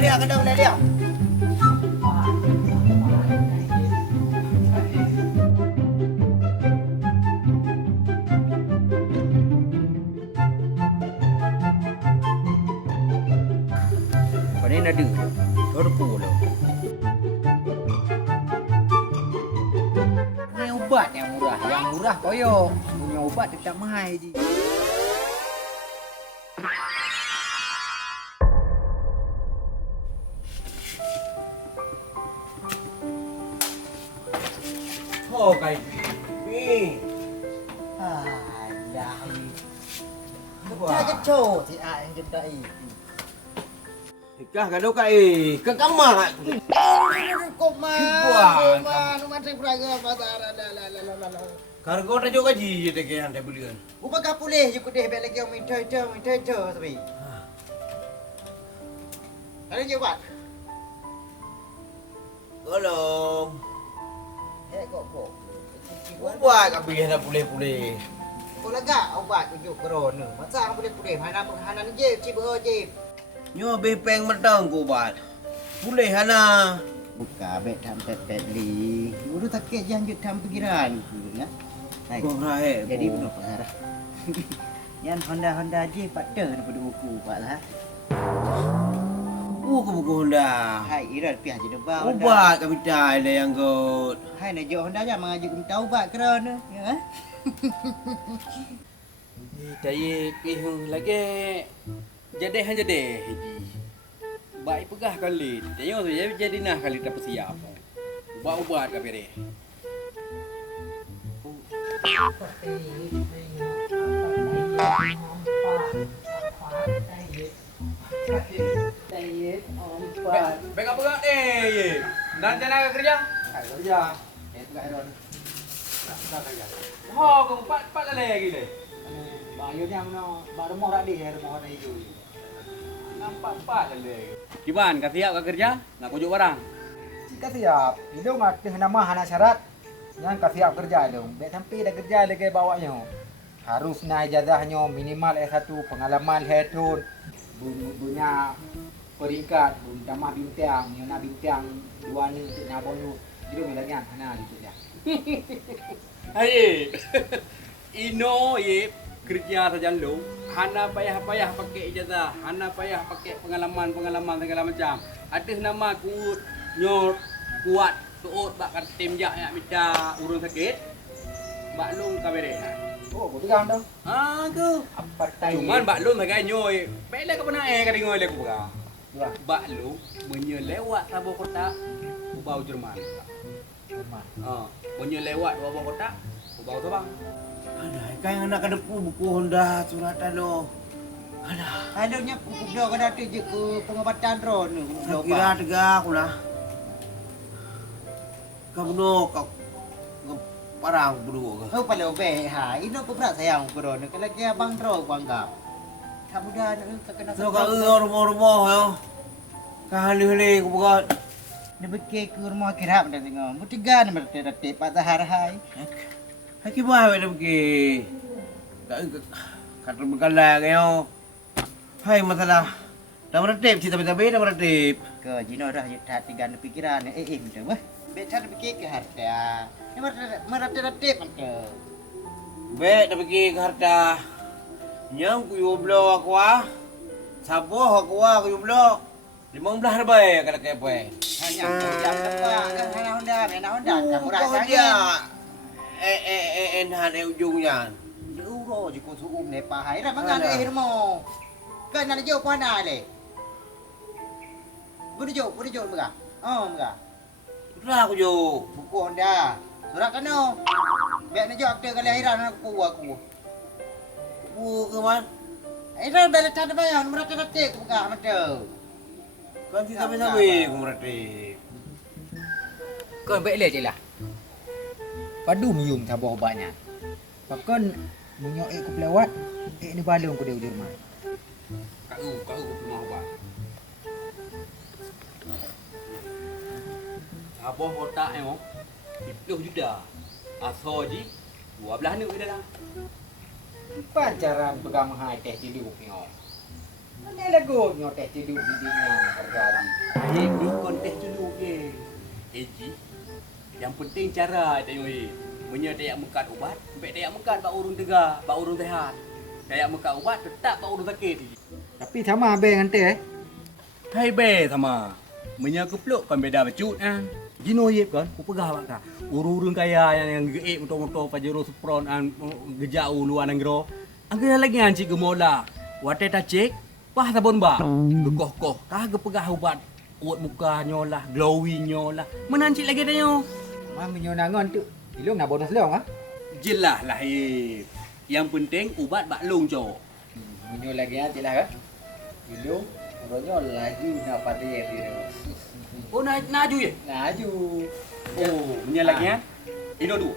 dia kena boleh dia. Panen ada. Baru pula. Ini ubat yang murah koyo. Punya ubat tetap mahal je. Oh kai. Ni. Alah. Kita kecoh si A yang kedai. Kah kado kai ke kamar. Kok mah rumah saya peraga pasar. Kargo na jo gaji je ke ante bulian. Upa ka pulih je kudih bek lagi orang minta tapi. Ada je buat. Tolong. Kok. Buat ka pilih dah pulih-pulih. Kau lega ubat tunjuk corona. Masa boleh pulih mana menghanan je cibo je. Nyo bepeng metang ku buat. Pulih hana. Buka bek tham tet li. Uru takik jangan tham pikiran ya. Hai. Kau rahe. Jadi penuh pengarah. Yan Honda je patah pada buku pak lah. Ke buku Honda. Hai irat piah je debang. Ubat ka bitai le yang kot. Hai nak jo Honda jangan mengajuk minta ubat kerana ya. Daya pihung lagi. Jadi hanya deh. Baik pegah kali. Tengok tu jadi nah kali tak siap. Ubat-ubat ka bere. Baik apa gak deh? Nanti nak kerja? Kerja. Pegah ron. Nak kerja. Oh, kamu pat lagi deh. Bayarnya mana baru mau rak di rumah Honda hijau. Nampak pat lagi. Gimana? Kau siap kau kerja? Nak kujuk barang? Jika siap, itu ngatih nama hana syarat yang siap kerja dong. Bek sampai dah kerja lagi bawanya. Harus naik ijazahnya minimal S1, pengalaman headhun, punya peringkat, damah bintang, yang nak bintang dua ni untuk nabonu. Jadi lagi hana gitu ya. Hai. Ino ye kerja saja lu. Hana payah-payah pakai ijazah, hana payah pakai pengalaman segala macam. Ada nama ku nyor kuat tuut bak kat tim jak nak minta urun sakit. Baklung ka bere. Oh, aku pegang dong. Aku. Apa tai? Cuman baklung sagai nyoy. Bela ka pernah ka dengoy le ku ka. Dua. Baklung menyelewat Sabah Kota ku bau Jerman. Rumah. Menyelewat Sabah Kota ku bau Sabang. Ada kan anak kedepu buku Honda suratan lo. Ada. Adanya kuda kada tu je ke pengobatan ron. Kira tegak aku lah. Kamu no kau parang berdua ke? Oh pada obe ha. Ino ku berat sayang ku ron. Kalau dia bang ro ku anggap. Tak mudah nak kena. So kau rumah-rumah yo. Kahali-hali ku buat. Ni bekek ke rumah kirap dah tengok. Mutiga ni berdetik pak Zahar hai. Haki buah ada pergi. Kata berkalang yo. Hai masalah. Dah meretip cerita tapi dah meretip. Ke jino dah tak tiga pikiran. Betul bah. Betul bekek ke harta. Ni meretip macam. Baik dah pergi ke harta. Yang ku yublo aku ah. Saboh aku ah ku yublo. 15 lebih kalau kepe. Hanya jam tepat kan Honda kamu rasa dia. Enhan ujungnya. Euro je ko suum ne pa hai ra mangan eh mo. Kan na jo pa na le. Budi jo mga. Oh mga. Sudah aku jo. Buku Honda. Surat kano. Biar na jo akte kelahiran aku. Bu keman. Ira bela tan ba yan merata rate ko mga macam. Kan si sabi ku meretip. Kau baik je lah. Padu miyum tabah obatnya. Pakon munyok ku pelawat, ni balung ku dia ujur mah. Kau rumah apa? Sabah Kota mo. 10 juta. Asoji 12 ni dalam. Pacaran pegang mahal teh jadi upio. Ini lagu nyoteh tidur bidinya terjadi. Ini kontes dulu ke. Eji. Yang penting cara tengok ni. Punya dayak mekat ubat, sampai dayak mekat bak urun tegak, bak urun sehat. Dayak mekat ubat tetap bak urun sakit. Tapi sama abang nanti Hai be sama. Punya kepluk kan beda becut ah. Gino yep kan, ku pegah bak ka. Urun kaya yang geek motor-motor Pajero Supron an gejau luar negara. Angge lagi anci gemola. Wate ta cek, pah sabon ba. Gekoh-koh, kagak pegah ubat. Uat muka nyolah, glowing nyolah. Menanci lagi tanya. Mami nyonangan tu. Ilung nak bonus leong ah. Jelas lah yang penting ubat bak long jo. Munyo lagi aja lah kan. Ilung ronyo lagi nak pada dia. Oh naju ye? Laju. Oh, punya lagi ya? Ino dulu.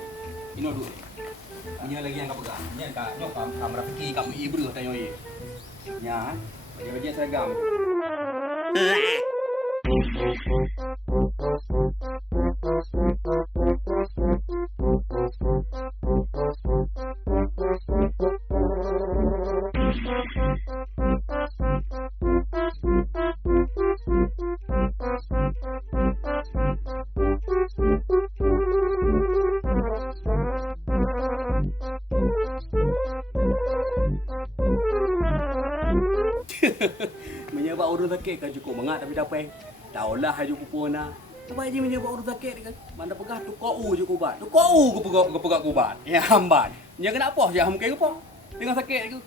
Punya lagi yang kau pegang. Punya kau nyok kamera fikir kamu ibu tanya ye. Ya, baju seragam. Menyebab urut sakit kan cukup mengat tapi dapat. Taulah haju pupuna. Sebab je menyebab urut sakit kan. Mana pegah tu kau je kubat. Tu kau ke pegak kubat. Ya hambat. Nya kena apa je mungkin apa? Dengan sakit tu.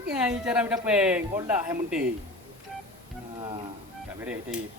Okey cara minta peng. Kolah yang penting. Ha, tak beres tip.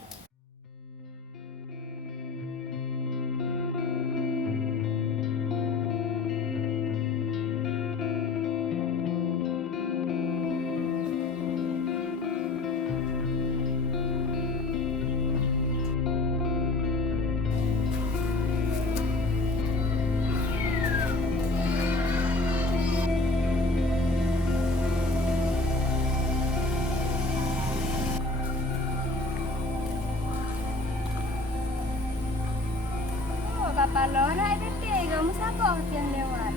Kapalo na ipiti, kamu sako yang lewat.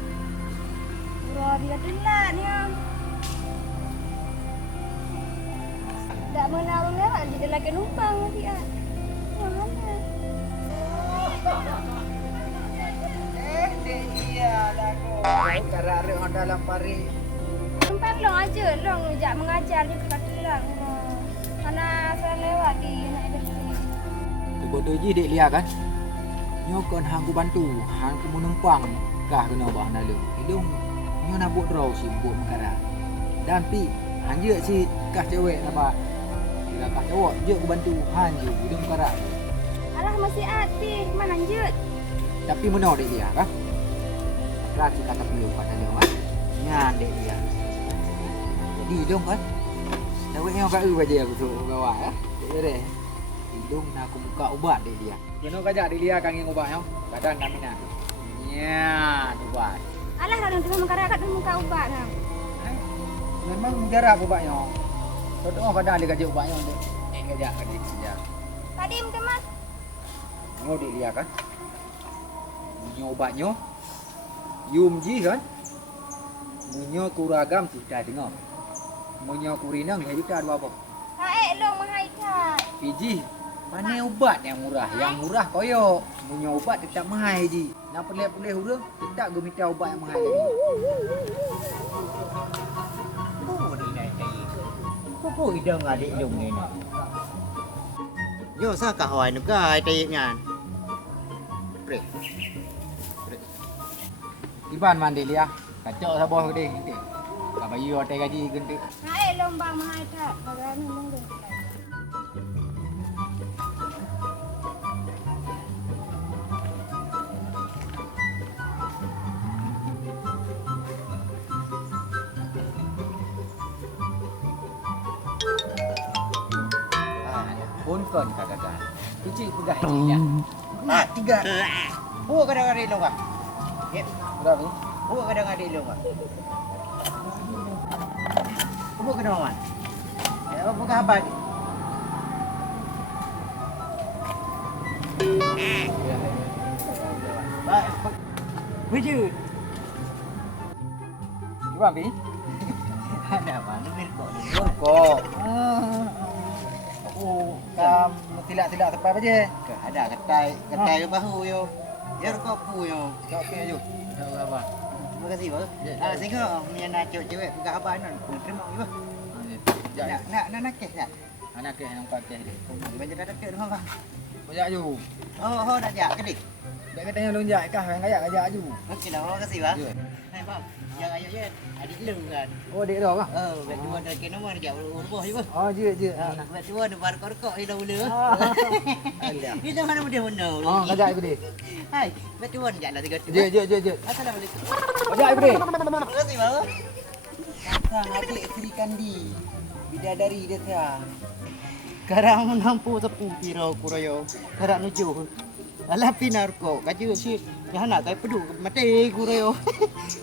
Bro dia telat ni. Tak menaruh lewat dia lagi numpang nanti ah. Mana? Dek iya dah kau. Cara re Honda Lampari. Numpang long aja, long jak mengajar juga kat telat. Karena saya lewat di nak ipiti. Bodoh je dek lihat kan. Nyo kon hang ku bantu, hang ku menumpang kah kena bah na lu. Hidung nyo nak buat draw si buat mekara. Dan pi hang je si kah cewek apa. Bila kah cowok je ku bantu hang je hidung mekara. Alah masih hati, mana lanjut. Tapi meno dek dia kah? Rati kata beliau pada lu kan. Nyan dek dia. Jadi hidung kan. Cewek nyo ka baje aku tu bawa ya. Dek hidung nak aku buka ubat dek dia. Jeno kajak dilihat kangin ubat yo. Badan kami nak. Ya, ubat. Alah orang tu mengkara kat muka ubat nah. Memang jarak ubatnya. Betul kadang dia kajak ubatnya tu. Kajak kajak saja. Tadi mungkin mas. Ngo dilihat kan. Bunyi obatnya. Yumji kan. Bunyi kuragam sudah dengar. Bunyi kurinang ya juga ada apa? Haik long mahaikat. Fiji. Mana ubat yang murah? Yang murah koyo. Punya ubat tetap mahal je. Nak pelih-pelih hurung, tetap gue minta ubat yang mahal lagi. Oh, ni naik kai. Apa hidang adik long ni nak? Yo sa ka hoi nu kai tai ngan. Pre. Iban mandi liah. Kacau sabah gede nanti. Kak bayu hotel gaji gede. Haik long bang mahaikat. Bagaimana mungkin? Pun kon kakak. Kucing pegah cinya. Ah, 3. Oh, kadang-kadang long ah. Yep. Berapa ni? Oh, kadang-kadang long ah. Oh, kadang-kadang. Ya, apa khabar? Baik. Wujud. Iban pi? Ada mana mirko ni? Kok. Aku kam tilak-tilak tempat apa je? Ada ketai ke bahu yo. Ya rokok pu yo. Kau okey je. Apa? Terima kasih bang. Sehingga punya nak cewek buka apa nan pun terima je bang. Nak kes tak? Anak ke yang pakai dia. Banyak dah dekat rumah bang. Banyak je. Oh nak jak ke dik? Dak katanya lonjak kah yang kaya je. Okey dah, terima kasih bang. Ya. Hai bang. Yang ayah je adik lu kan. Oh, dek dah kah? Bet dua dah kena mana jak rumah je bang. Oh, je. Bet dua ada bar korkok ida mula. Alah. Itu mana mudah-mudah. Oh, kajak aku dia. Hai, bet dua jak lah tiga tu. Je. Assalamualaikum. Kajak aku dia. Terima kasih bang. Sang adik Sri Kandi. Bidadari dia saya. Karang menampu tepu piro kuroyo. Karang nuju. Alah pinar ko. Kaju si yang nak kai pedu mati kuroyo.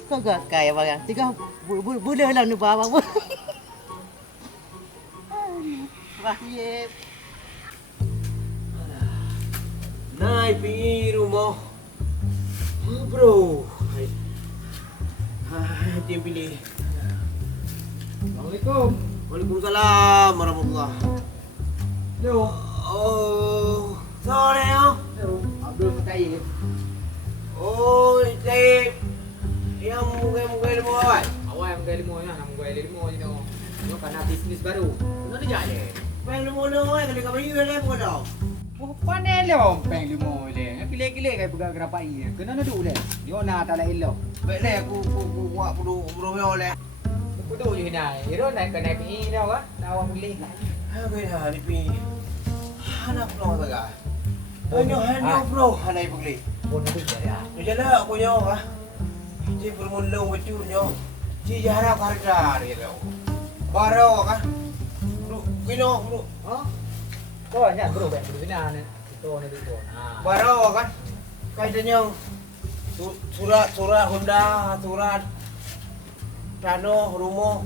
Kau gak kai bang. Tiga boleh lah nu bawa. Wah ye. Naik pergi rumah. Bro. Dia pilih. Assalamualaikum. Waalaikumsalam warahmatullahi. Yo. Oh, sore yo. Abdul Mutaib. Oh, Taib. Yang mungkin buat. Awak yang menggali limo ya, nak menggali limo je tu. Yo karena bisnis baru. Kena tu je. Peng lemona oi, kalau kau beli le pun dah. Bukan elok peng limo le. Pilih-pilih kai pegang gerapai ni. Kena duduk le. Yo nak tak elok. Baik le aku buat bro yo le. Duduk je ni. Iro naik ke naik ni dah kan. Nak awak pilih. Aku dah ni pi. Anak bro saga. Hanyo bro, hanai pergi. Pun duduk je ya. Dia jalan aku nyo ah. Ji bermulung betul nyo. Ji jarak harga dia tu. Baro kan. Kino bro. Ha? Kau hanya bro ben duduk ni ni. Itu ni duduk. Ha. Baro kan. Kaitanya surat Honda, surat tanah rumah.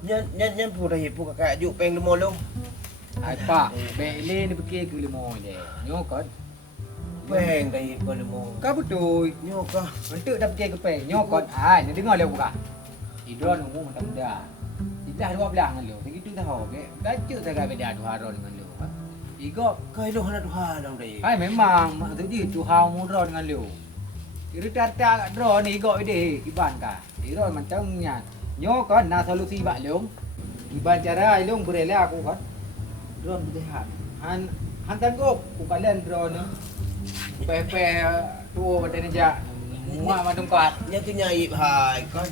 Nhân phụ đây phụ cả dụ peng lu molo. Ai pak, beli ni pergi ke limo je. Nyo kan. Peng đây po lu mo. Kau betul. Nyo ka. Untuk dah pergi ke peng. Nyo kan. Ai, ni dengar le buka. Idron umum macam dah. Tidak dua belah dengan lu. Begitu dah ho. Gacu saya beda dua haron dengan lu. Igo Kai lu hana duha dong dai. ai memang tu je tu hau mudron dengan lu. Ira tata dro ni igo ide iban ka. Ira macam nya. Nyo kan na solusi bak long. Iban cara long boleh aku kan. Drone boleh han tanggup ku kalian drone ni. Pepe tu badan aja. Muak madung kat. Nya tu nyai hai kan.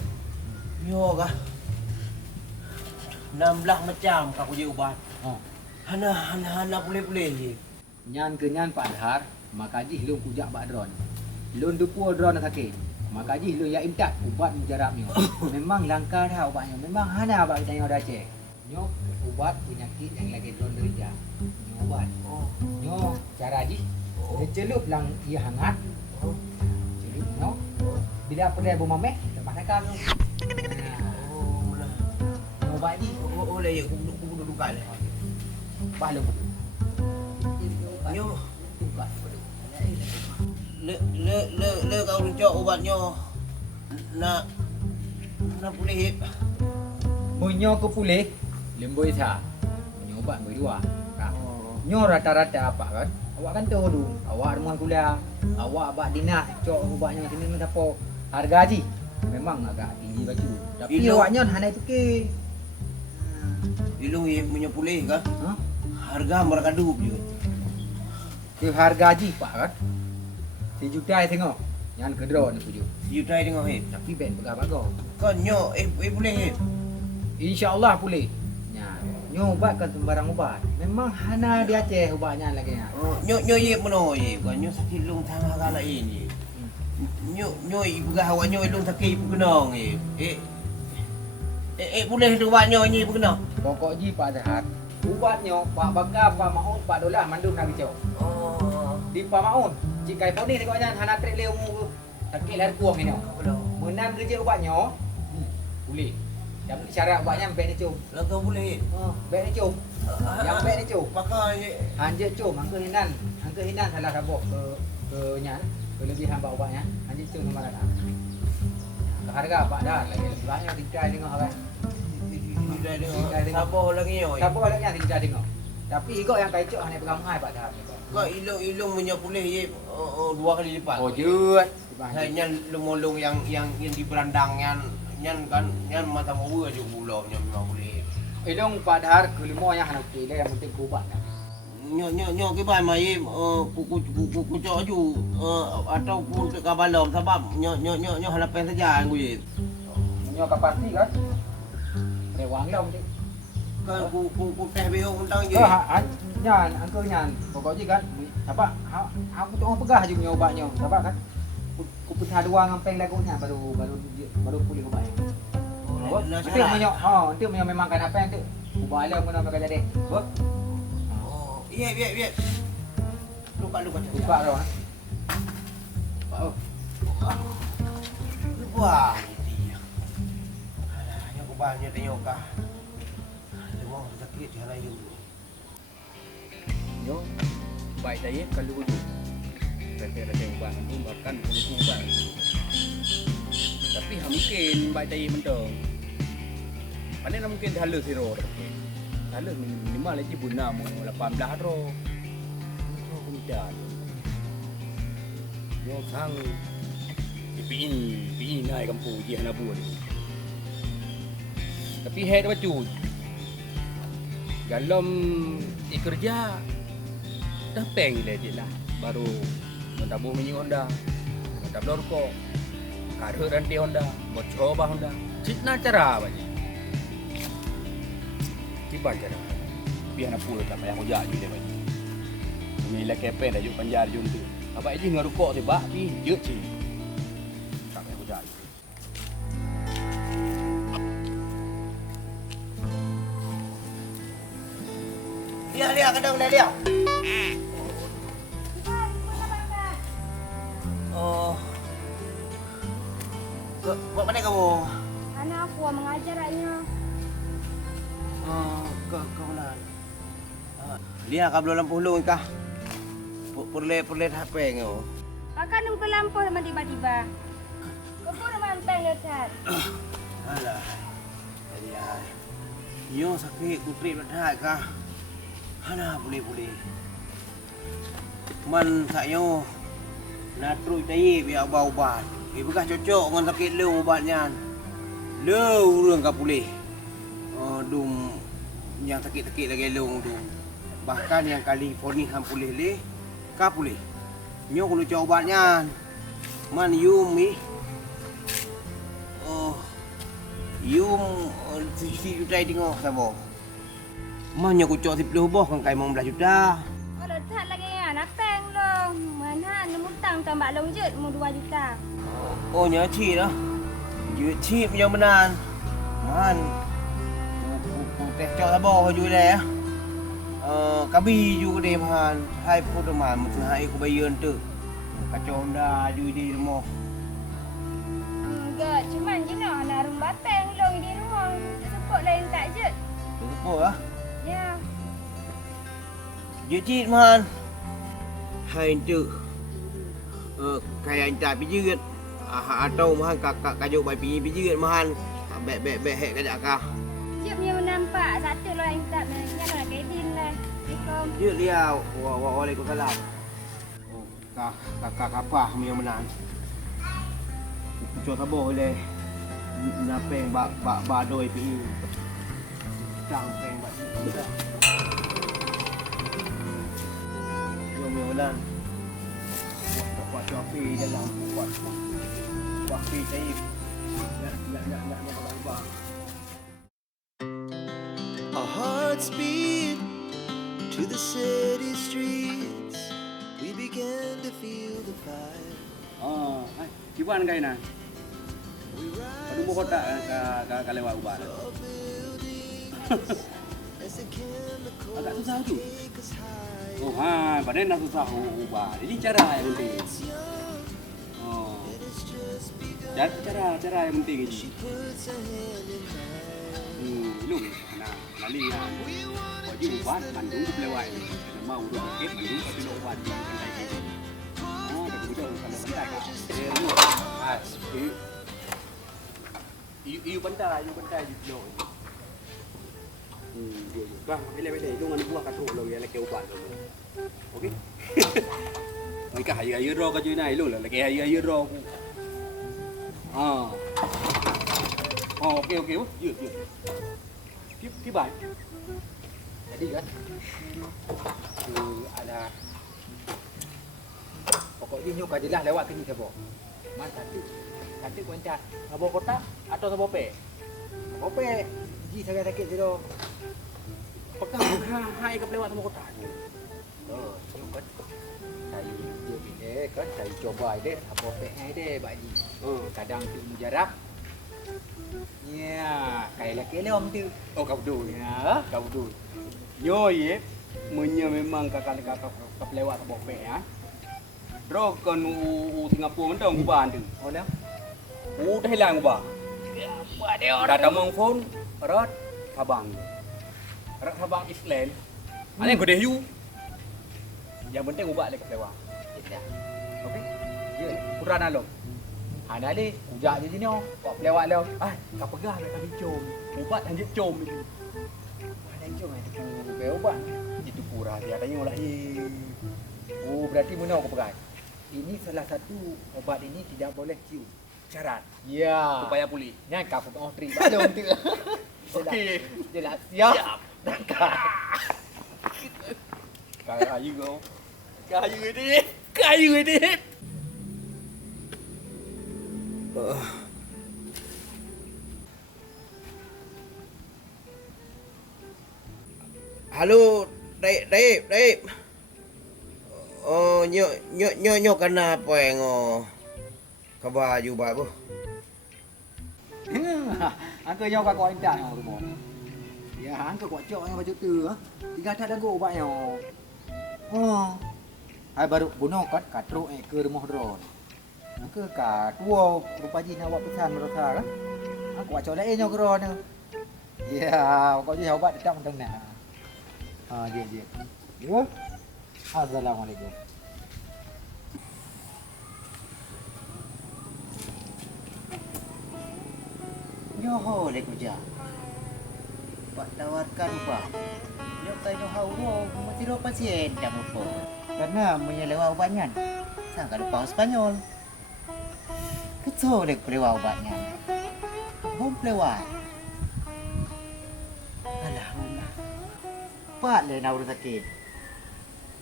Nyo ka. 16 macam aku je ubat. Oh. Hana boleh. Nyan ke nyan Pak Adhar, maka jih long kujak bak drone. Lon dupu drone sakit. Maka jih lon ya imtat ubat mujarab ni. Memang langka dah ubatnya. Memang hana bak tanya dah cek. Nyo ubat penyakit yang lagi drone derita. Nyo ubat. Nyo cara jih. Dia celup lang ia hangat. Celup nyo. Bila pedai bomameh, lepas nakam nyo. Nyo ubat jih. Oh le aku duduk kat le. Balu. Nyo Ubat. le kau rujuk ubatnya. Nak pulih. Munyo ke pulih, lemboi sa. Munyo ubat berdua. Kak. Nyo rata-rata apa kan? Awak kan tahu dulu. Awak rumah kuliah, awak bak dinas cok ubatnya sini berapa? Harga haji memang agak tinggi baju. Tapi Ilo. awaknya hanai fikir. Ilung punya pulih kan? Ha? Harga merekadu juga. Ke harga haji pak kan? 1 juta tengok. Yang kedua ni puju. Juta tengok Tapi ben bagus. Kan nyo pulih InsyaAllah pulih. Ya. Nyo ubat kan sembarang ubat. Memang hana di Aceh ubatnya lagi ya. Nyo meno kan nyo sakit lung tangga kala ini. Nyo ibu gah awak nyo lung sakit ibu kenong pulih tu ubat nyo ni ibu kenong. Pokok ji Pak Adhar. Ubatnya Pak Bakar, Pak Maun, Pak Dolah mandum nak bicau. Di Pak Maun. Jika iPhone ni tengoknya hana trek leu mu. Sakit lahir kuang ini. Menam kerja ubatnya. Boleh. Yang syarat ubatnya beg ni cum. Langkau pulih. Beg ni cum. Yang beg ni cum. Pakai Anjir cum, angka hinan. Angka hinan salah rabok ke nya. Kelebihan bak ubatnya. Anjir cum sama dah. Harga Pak dah lagi lebih banyak tiga tengok kan. Sudah tengok. Sabar lagi yo. Siapa ada yang tidak tengok. Tapi igok yang kaicok hanya beramai Pak Dah. Kau ilung punya boleh ye 2 kali lipat. Oh jut. Saya nyan lumolong yang di berandang nyan kan nyan mata mau aja bulongnya memang boleh. Ilung Pak Dah kelima yang hendak pilih yang penting kubat. Nyo cái bài mà em ku cho ju atau ku ke kabalom sebab nyo halapan saja aku ye. Nyo kapati kan. Rewang long chứ. Kan ku teh beho undang je. Nyan, angkel nyan. Pokoknya kan, apa? Aku tuh pegah aja nyobanya, apa kan? Ku pecah dua ngampeng lagunya baru pulih obatnya. Nanti menyo, nanti menyo memang kan apa yang tu? Ubah mana mereka jadi. Buat. Oh, iya. Lupa. Lupa dah. Wah, dia. Alah, yang ku banyak tengok kah. Lemah sakit jalan hidup. Yo, baik dah ye kalau tu. Rasa ubah tu bahkan ubah. Tapi mungkin baik dah ye mentong. Panen mungkin halus hero. Halus minimal lagi buna mu 18 ro. Itu kemudian. Yo sang pi naik kampung dia nak buat. Tapi head baju. Dalam kerja dah peng je lah baru mentabur minyak Honda mentabur rokok karu ranti Honda bocor bah Honda citna cara apa je tiba cara biar nak pula tak payah hujak je dia bagi ni lah kepen dah juk panjar jun tu apa je ngah rokok tiba pi je ci tak payah hujak Lihat kadang lihat. Oh. Buat mana kamu? Anak aku mengajar ayahnya. Kau lah. Lihat kau belum lampu lu kah? Perlet HP kau. Pakai nunggu lampu sama tiba-tiba. Kau pun mampeng letak. Alah. Lihat. Yo sakit kutri letak kah? Hana boleh. Man sayo natru tai biar ubat. Bekas cocok dengan sakit leu ubatnya. Leu urang ka pulih. Dum yang sakit-sakit lagi leu dum. Bahkan yang California ham pulih le, ka pulih. Nyo kalau cok ubatnya. Man yumi. Yum si juta tengok sabo. Mahnya ku cok 10 boh kan kai 15 juta. Kalau letak lagi anak peng long. Mana nemu tang tambah long je mau 2 juta. Oh nhớ chị đó. Duyệt chị nhau bên an. Man. Ku teh cho ta bo vui lẹ. Cá bi ju đêm han 2 phút rồi mà một thứ hai ku bay yeun tu. Ka chon da vui đi mo. Enggak, cuman je nak nak rumah peng long di rumah. Sebut lain tak je. Tu apa ah? Ya. Duyệt chị man. Hai tu. Kayak anh ta pi yeut. Atau mahan kakak kajuk bai pi yeut mahan. Bek hek kajak kah. Cik punya nampak satu lo yang tak nak nak kedin lah. Assalamualaikum. Yeut liau. Waalaikumsalam. Oh, kakak apa punya menan. Cho ta bo le. Na peng ba doi pi. Cang peng ba. Yo menan. Buat kopi dalam buat kopi cair. Nak. Our hearts beat to the city streets. We began to feel the fire. Kiban kai na. We Padu mo rise kota ka lewat ubat. as the chemicals Agak susah tu. take us high. Oh panen nak susah ubah. Jadi cara yang penting. It's young Oh. and it's just begun. Cara yang penting ini. She puts her hand in mine. Lung nah lali ya. We wanna Kau juga ubah kan dulu lewat ini. Kena mau dulu ket dulu tapi nak ubah di kedai ini. Dah kemudian kalau pandai kah? Iu pandai je dulu. Bang, bila-bila itu ngan buah katruk lo ya lagi ubat lo. Okey. Mereka hari-hari ro ka cuy nai lo lah lagi hari-hari ro aku. Okey. Ya. Pi bai. Jadi kan ada pokoknya nyok aja lah lewat sini sabo. Man cantik kuancat. Sabo kota atau sabo pe? Ope, ji saya sakit siro. Pegang hai ke lewat sabo kota. Oh, nyok kan. Saya dia bini kan saya coba deh apa pe deh Pak Ji. Kadang tu mujarab. Ya, kayak laki leom tu. Oh kau dulu. Ya. Kau dulu. Yo ye, munya memang kakak lewat sabo pe ya. Ro kan Singapura mentang uban tu. Oh dah. Dah hilang ubah. Data mong phone rat Sabang. Rat Sabang Island. Ane gede hiu. Yang penting ubah lek lewat. Tidak. Okey. Ya. Kurang alo. Ada ni, ujak je sini oh. Kau lewat leo. Ah, kau pegah nak kami com. Ubat lanjut com itu. Ada jom tu beobat. Itu pura dia tanya lah. Oh, berarti mana kau pegang? Ini salah satu obat ini tidak boleh cium. Syarat Ya. supaya pulih. Ni kau pun oh tri balon tu. Okey. Jelas siap. Kayu kau. Kayu edit. Halo, Daib. Oh, nyo kenapa yang kabar juga bu? Angka yang kau indah yang rumah. Ya, angka kau cok yang baju tu. Tiga tak ada go obat yang. Oh. Hai baru bunuh kat katruk ke rumah drone. Angka ka tua rupa ji nak buat pesan merasa kan. Aku cok lain yang geron tu. Ya, kau je obat tetap mentang nak. Dia. Ya. Assalamualaikum. Nyoho le kuja. Pak tawarkan ubah. Yo kai no hauro matiro pasien damu po. Karena menyelewa obatnya. Sangka lupa Spanyol. Keco le plewa obatnya. Bom plewa. Alhamdulillah. Pak le na urus sakit.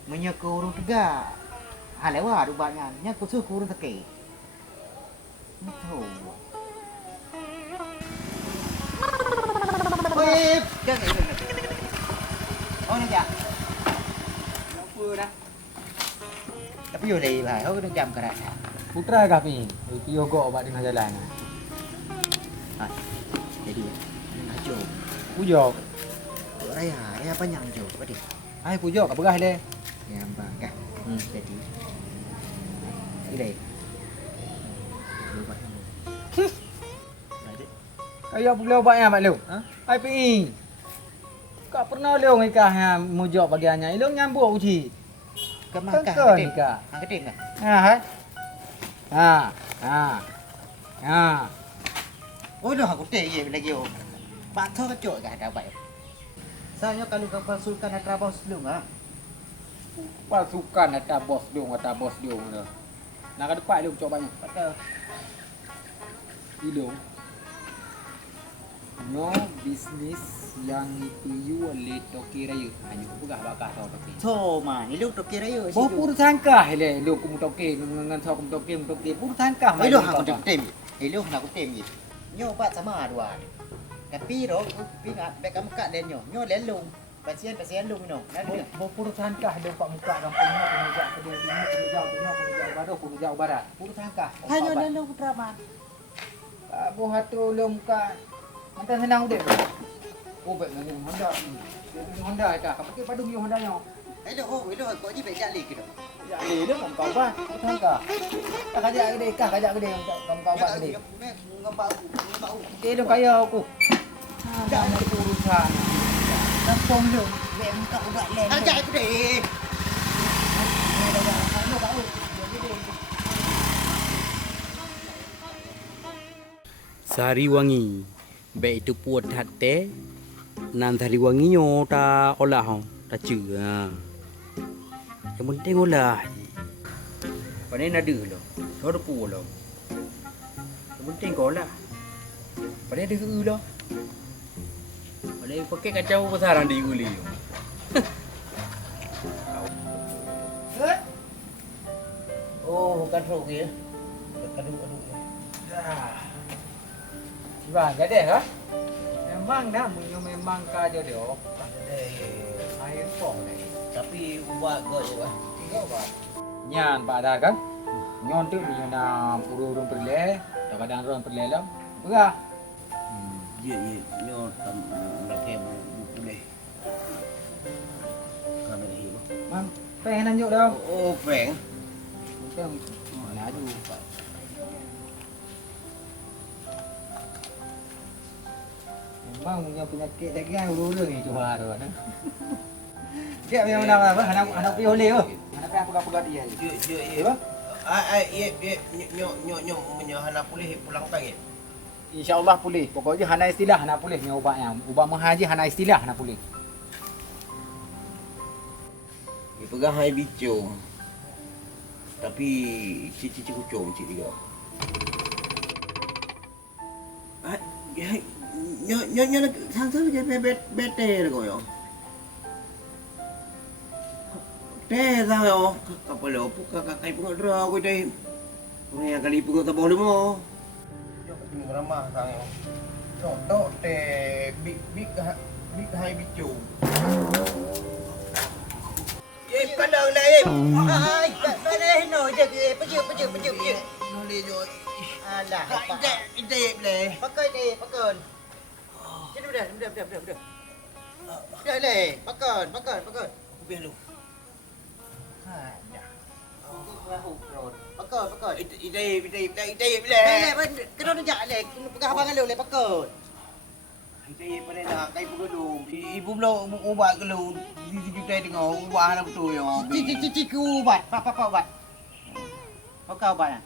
Menyeko urus tegak. Halewa obatnya. Nya kusuh urus sakit. Betul. Wih, jangan. Oh ni tak. Apa dah? Tapi yo lei bhai, ho kena jam kerat. Putra kah pi? Pio go obat dengan jalan. Jadi ajo. Pujo. Raya panjang jo. Padi. Ai pujo ka berah le. Ya bang kah. Jadi. Ini. Kaya boleh obat yang mak lu. Ai pi. Kau pernah lu ngai kah yang mujo bagiannya. Lu nyambuk uji. Kemah kah? Kan kah? Ketik kah? Oh dah aku teh ye lagi oh. Pak thok kecok kah dah baik. Saya kalau kau pasukan atrabau sebelum ah. Pasukan ada bos dong tu. Nak ke depan lu coba banyak. Betul. Hidung. No bisnis yang itu you oleh toki rayu. Hanya pegah bakar tau toki. Tho mà ni lúc tôi kia đấy Bo pur sangkah le lu kum toki ngan tho kum toki pur sangkah. Ai lu hang tôi tem. Ai lu hang tôi tem gì. Nyo pak sama dua. Tapi ro pi ngat be kamu kat den nyo len lung. Pasien lung no. Bo pur sangkah le pak muka kampung no kum jak ke dia baru kum jak barat. Pur sangkah. Hanya len lung drama. Bo hatu lu muka. Mantan senang dia. Oh baik dengan Honda. Dengan Honda kah? Pakai padung yo Honda nyo. Ai lu ko ji be jak li gitu. Ya le dia kam kau ba. Sangkah. Tak kajak gede kah kajak gede kam kau ba gede. Ngembau. Okey lu kaya aku. Dah ada urusan. Kampung lu be engkau ubat len. Ajak aku deh. Sari wangi. Baik itu puat hati. nanti wanginya tak olah hong, tak cua. Yang penting olah. Panen ada lo, sorok lo. Yang penting kau olah. Panen ada ke lo. Panen pakai kacau pasaran di uli. Oh, bukan rok ya. Aduh. Bang, jadi ha? Memang dah munyo memang ka jodoh. Air pong ni. Tapi ubat kau je bah. Enggak ba. Nyan pak ada kan? Nyon tu ni na urung perle, kadang orang perle lam. Berah. Ya, nyor tam laki boleh. Kamera hidup. Mang, pengen nanjuk dah. Oh, peng. Kan mana aju pak. Memang punya penyakit lagi kan urung ni cuma tu kan. Dia memang nama apa? Anak pioleh tu. Anak apa pegang dia. Ya. Nyo hana pulih pulang tangit. InsyaAllah pulih. Pokoknya hana istilah hana pulih ni ubatnya. Ubat menghaji hana istilah hana pulih. Dia pegang hai bicung. Tapi cici kucing cik juga. Nyo sang je bete kau yo. Teh dah yo. Kapalo puka kakai pungut dra aku dai. Punya yang kali pungut tabau lemo. Yo ketemu ramah sang yo. Tok teh big hai bicung. Padang dah Ai, pada no je ke pejuk. Boleh jo. Alah, ide boleh. Pakai ni, pakon. Sini dah. Dah le, pakon. Biar lu. Pakon. Ide boleh. Kena nak le, pegang abang lu le pakon. Ide pada nak kai pukul ibu belum ubat ke lu. Kita tengok ubah nak betul yo. Cici ubat. Pak ubat. Pakai ubat ah.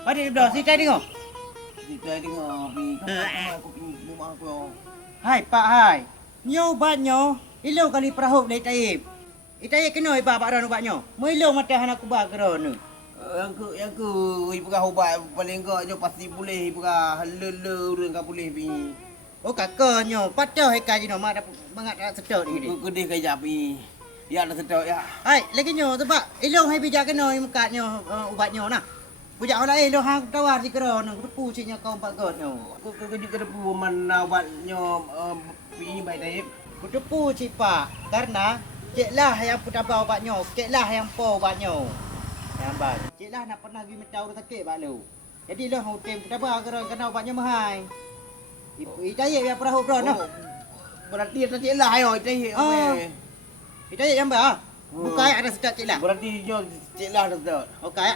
Pada dah si tadi tengok. Si tadi tengok pi aku pi rumah aku. Hai pak hai. Nyo ubat nyo. Ilo kali perahu dai taib. Itai kena iba pak ron ubat nyo. Milo mata anak ku ba keron. Yang ku ibu kah ubat paling kau jo pasti boleh ibu kah lele urang kah boleh pi. Oh kakaknya, patah hekai jino mak mangat sedot ni. Kedih kai japi. Ya dah sedot ya. Hai, lagi nyo sebab ilong hai bijak kena mukatnya ubatnya nah. Bujak orang lain hang tawar si keron nang tepu sinya kau empat god nyo. Aku kerja ke tepu mana ubatnya pi baik taib. Ku tepu si pak karena ceklah yang putabau ubatnya, ceklah yang po ubatnya. Nampak. Ceklah nak pernah pergi mentau sakit pak lu. Jadi lo hang tem putabau keron kena ubatnya mahal. Itayek yang perahu bro no. Berarti ada cik lah ayo itayek. Itayek yang ba? Buka ada sedap cik lah. Berarti jo cik lah ada sedap. Okey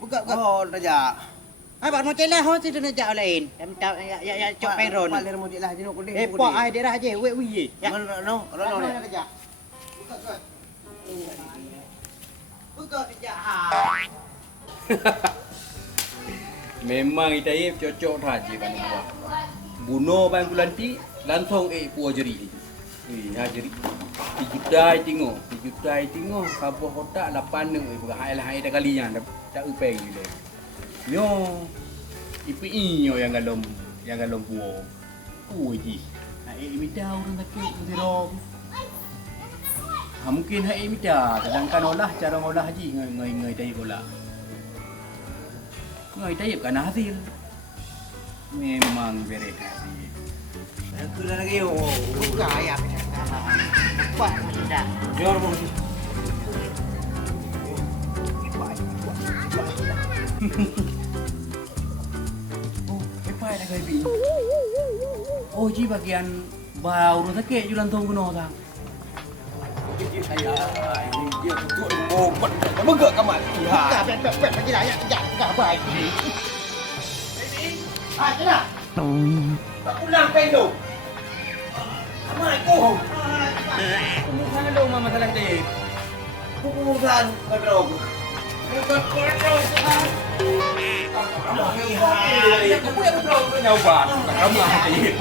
buka. Oh raja. Ai pak no cik lah ho situ nak jak lain. Ya cok peron. Pak ler mo cik lah jino kudih. Pak ai dia je we wi. Ya. No. Raja. Buka dia. Memang Itayib cocok saja kan buat. Bunuh bang kulanti langsung puas jeri. Ha jeri. 3 juta tengok kabah kotak 8 ni hai dah kalinya dah upeng gile. Nyo IPI nyo yang galom puo. Ji. Hai minta orang sakit dirong. Mungkin hai minta sedangkan cara olah haji ngai Itayib olah. Ngai Itayib kan hasil. Memang beres hasil. Aku dah lagi yo. Buka ayam. Pak dah. Jor mo. Oh, hebat dah kau bi. Oh, ji bagian bau rumah sakit jualan tong kuno tang. Saya ini dia betul obat. Begak kamat. Buka pet lagi lah ya. Enggak baik ni. Ah, celah. Tak pulang pendo. Assalamualaikum. Kamu sangat lama masalah Itayib. Kukusan kadrog. Kamu yang belum nyoba, kamu yang